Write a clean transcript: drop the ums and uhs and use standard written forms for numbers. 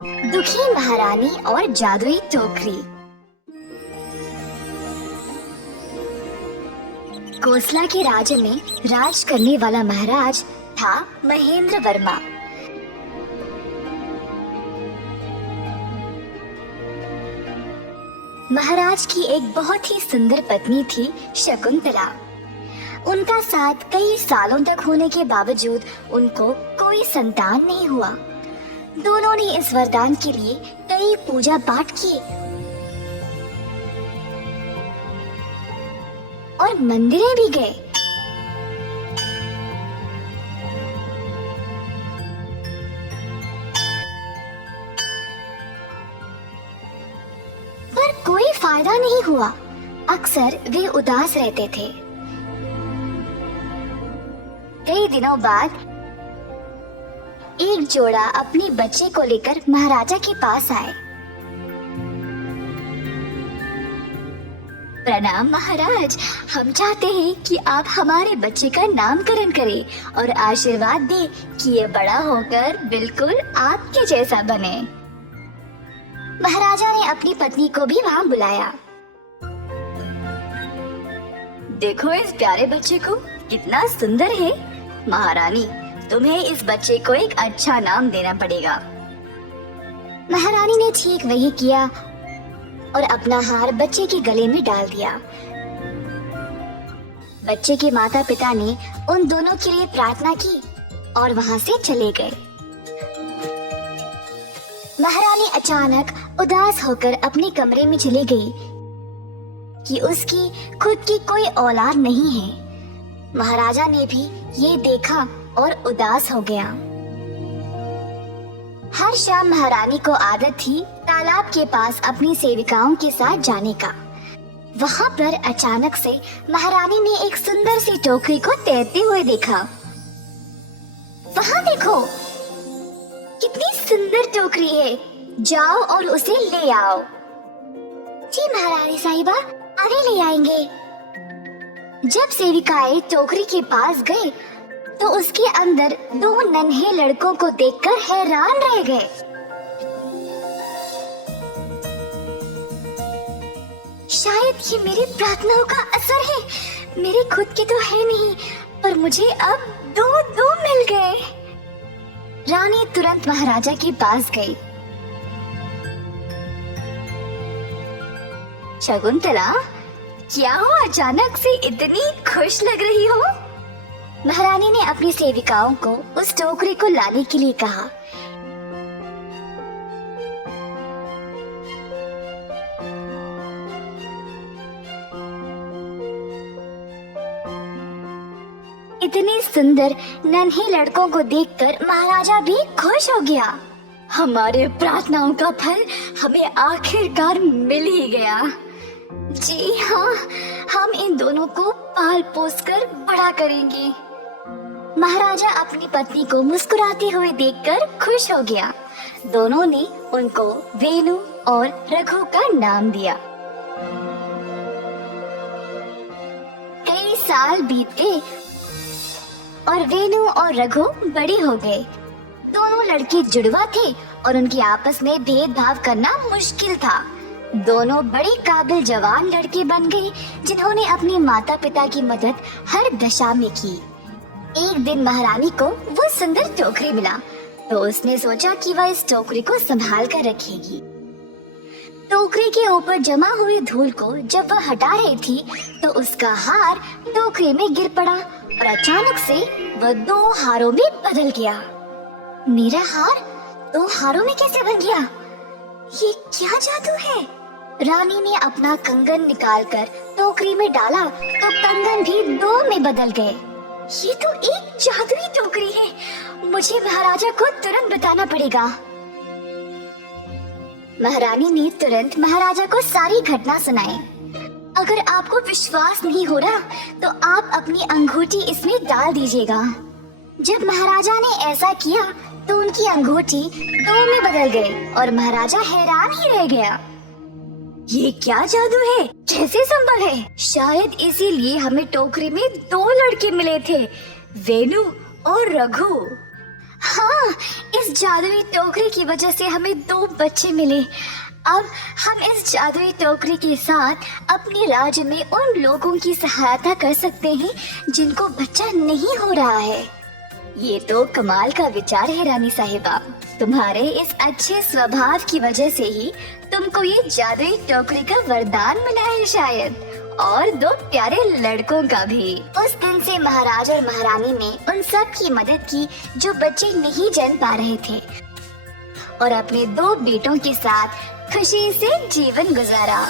दुखी महारानी और जादुई टोकरी। कोसला के राज्य में राज करने वाला महाराज था महेंद्र वर्मा। महाराज की एक बहुत ही सुंदर पत्नी थी शकुंतला। उनका साथ कई सालों तक होने के बावजूद उनको कोई संतान नहीं हुआ। दोनों ने इस वरदान के लिए कई पूजा पाठ किए और मंदिरें भी गए। पर कोई फायदा नहीं हुआ। अक्सर वे उदास रहते थे। कई दिनों बाद एक जोड़ा अपने बच्चे को लेकर महाराजा के पास आए। प्रणाम महाराज, हम चाहते हैं कि आप हमारे बच्चे का नामकरण करें और आशीर्वाद दें कि ये बड़ा होकर बिल्कुल आपके जैसा बने। महाराजा ने अपनी पत्नी को भी वहाँ बुलाया। देखो इस प्यारे बच्चे को, कितना सुंदर है। महारानी, तुम्हें इस बच्चे को एक अच्छा नाम देना पड़ेगा। महारानी ने ठीक वही किया और अपना हार बच्चे के गले में डाल दिया। बच्चे के माता पिता ने उन दोनों के लिए प्रार्थना की और वहाँ से चले गए। महारानी अचानक उदास होकर अपने कमरे में चली गई कि उसकी खुद की कोई औलाद नहीं है। महाराजा ने भी ये देखा और उदास हो गया। हर शाम महारानी को आदत थी तालाब के पास अपनी सेविकाओं के साथ जाने का। वहाँ पर अचानक से महारानी ने एक सुंदर सी टोकरी को तैरते हुए देखा। वहाँ देखो, कितनी सुंदर टोकरी है, जाओ और उसे ले आओ। जी महारानी साहिबा, आगे ले आएंगे। जब सेविकाएं टोकरी के पास गए तो उसके अंदर दो नन्हे लड़कों को देखकर हैरान रह गए। शायद ये मेरी प्रार्थनाओं का असर है। मेरे खुद के तो है नहीं, पर मुझे अब दो मिल गए। रानी तुरंत महाराजा के पास गई। शकुंतला, क्या हो, अचानक से इतनी खुश लग रही हो? महारानी ने अपनी सेविकाओं को उस टोकरी को लाने के लिए कहा। इतने सुंदर नन्हे लड़कों को देखकर महाराजा भी खुश हो गया। हमारे प्रार्थनाओं का फल हमें आखिरकार मिल ही गया। जी हाँ, हम इन दोनों को पाल पोस कर बड़ा करेंगे। महाराजा अपनी पत्नी को मुस्कुराते हुए देखकर खुश हो गया। दोनों ने उनको वेणु और रघु का नाम दिया। कई साल बीत गए और वेणु और रघु बड़े हो गए। दोनों लड़के जुड़वा थे और उनके आपस में भेदभाव करना मुश्किल था। दोनों बड़े काबिल जवान लड़के बन गए जिन्होंने अपने माता पिता की मदद हर दशा में की। एक दिन महारानी को वो सुंदर टोकरी मिला तो उसने सोचा कि वह इस टोकरी को संभाल कर रखेगी। टोकरी के ऊपर जमा हुए धूल को जब वह हटा रही थी तो उसका हार टोकरी में गिर पड़ा और अचानक से वह दो हारों में बदल गया। मेरा हार दो हारों में कैसे बन गया? ये क्या जादू है? रानी ने अपना कंगन निकालकर टोकरी में डाला तो कंगन भी दो में बदल गए। ये तो एक जादुई टोकरी है। मुझे महाराजा को तुरंत बताना पड़ेगा। महारानी ने तुरंत महाराजा को सारी घटना सुनाई। अगर आपको विश्वास नहीं हो रहा तो आप अपनी अंगूठी इसमें डाल दीजिएगा। जब महाराजा ने ऐसा किया तो उनकी अंगूठी दो में बदल गई और महाराजा हैरान ही रह गया। ये क्या जादू है? कैसे संभव है? शायद इसीलिए हमें टोकरी में दो लड़के मिले थे, वेणु और रघु। हाँ, इस जादुई टोकरी की वजह से हमें 2 बच्चे मिले। अब हम इस जादुई टोकरी के साथ अपने राज्य में उन लोगों की सहायता कर सकते हैं जिनको बच्चा नहीं हो रहा है। ये तो कमाल का विचार है रानी साहिबा। तुम्हारे इस अच्छे स्वभाव की वजह से ही तुमको ये जादुई टोकरी का वरदान मिला है शायद, और 2 प्यारे लड़कों का भी। उस दिन से महाराज और महारानी ने उन सब की मदद की जो बच्चे नहीं जन्म पा रहे थे, और अपने 2 बेटों के साथ खुशी से जीवन गुजारा।